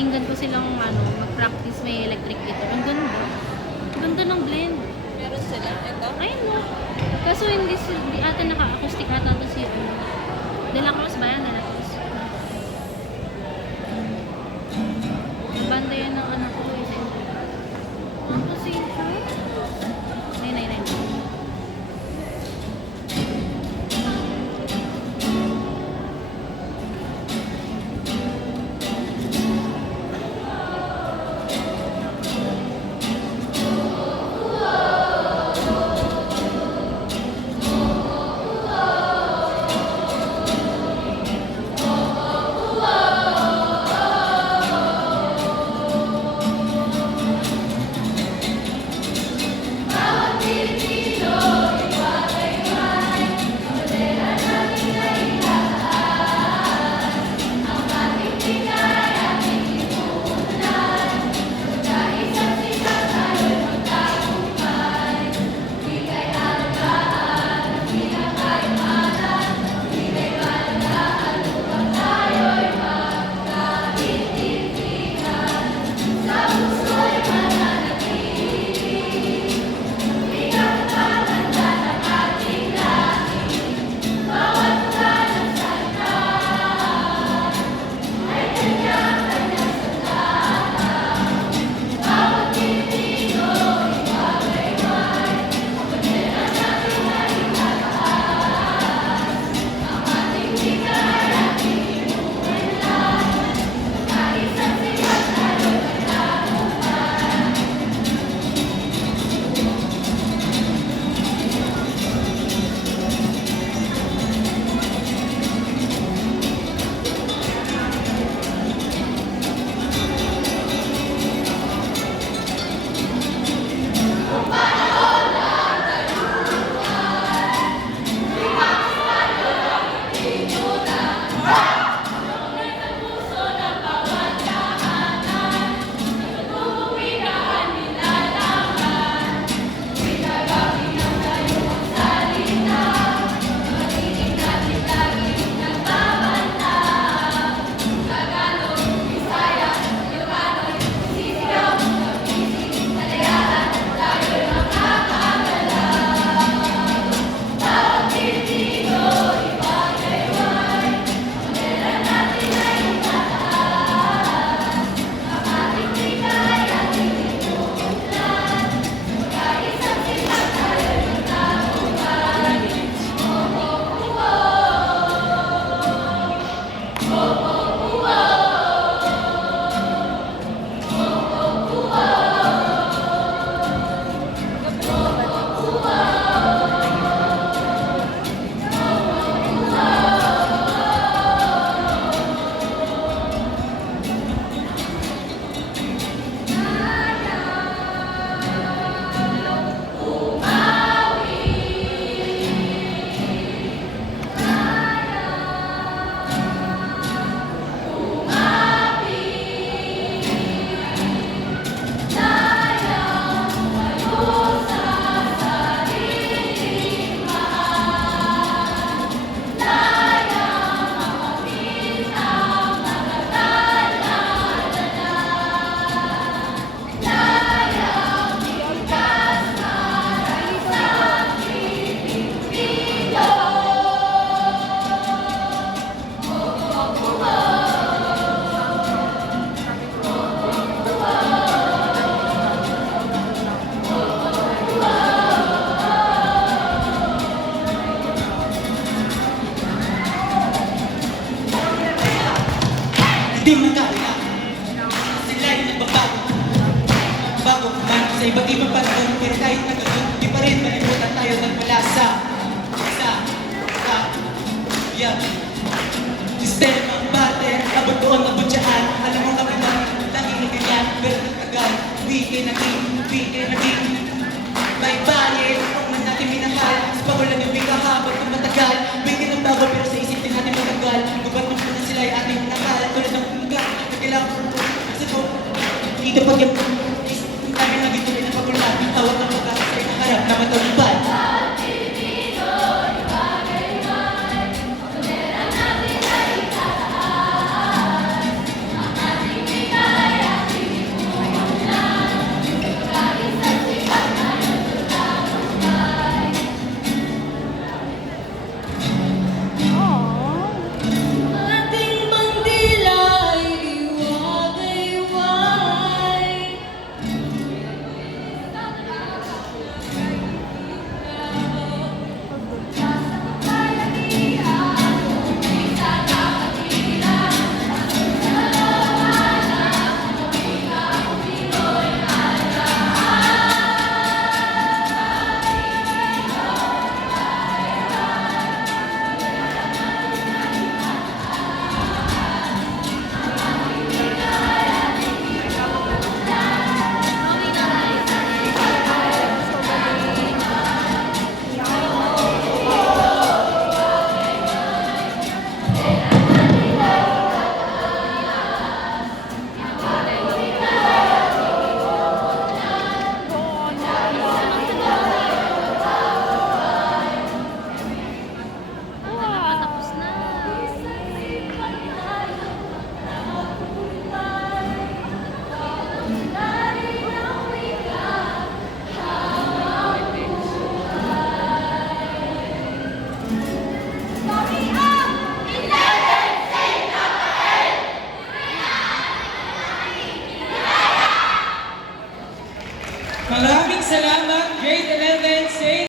pinapakinggan ko silang mag-practice may electric guitar. Ang ganda. Ang ganda ng blend. Meron sila. Ito? Ayun no. Kaso hindi ata naka-acoustic ata to si De La Cruz ba yan? De La Cruz. Banda yan ng anak ko. Ang position. Nay. Di magkala sila'y nagbabago. Bago man sa iba't ibang panahon, pero kahit na ganun, di pa rin malimutan tayo nagmula sa sistemang barter, abot doon, abot dyan. Alam mo kami ba, laging ganyan, pero nagtagal, wiki naging may bayad, kung man natin minahal, sa pagulan yung wika habang kung matagal, wiki ng bago, pero sa isip din natin matagal. Gubat mo na sila ay ating nakal, tulad ng umaga, na kailangan kasi ko, dito pag yung kami nagituloy na pagulan, hawak ng pagkakasay na harap na matulipad. Maraming salamat, grade 11, St.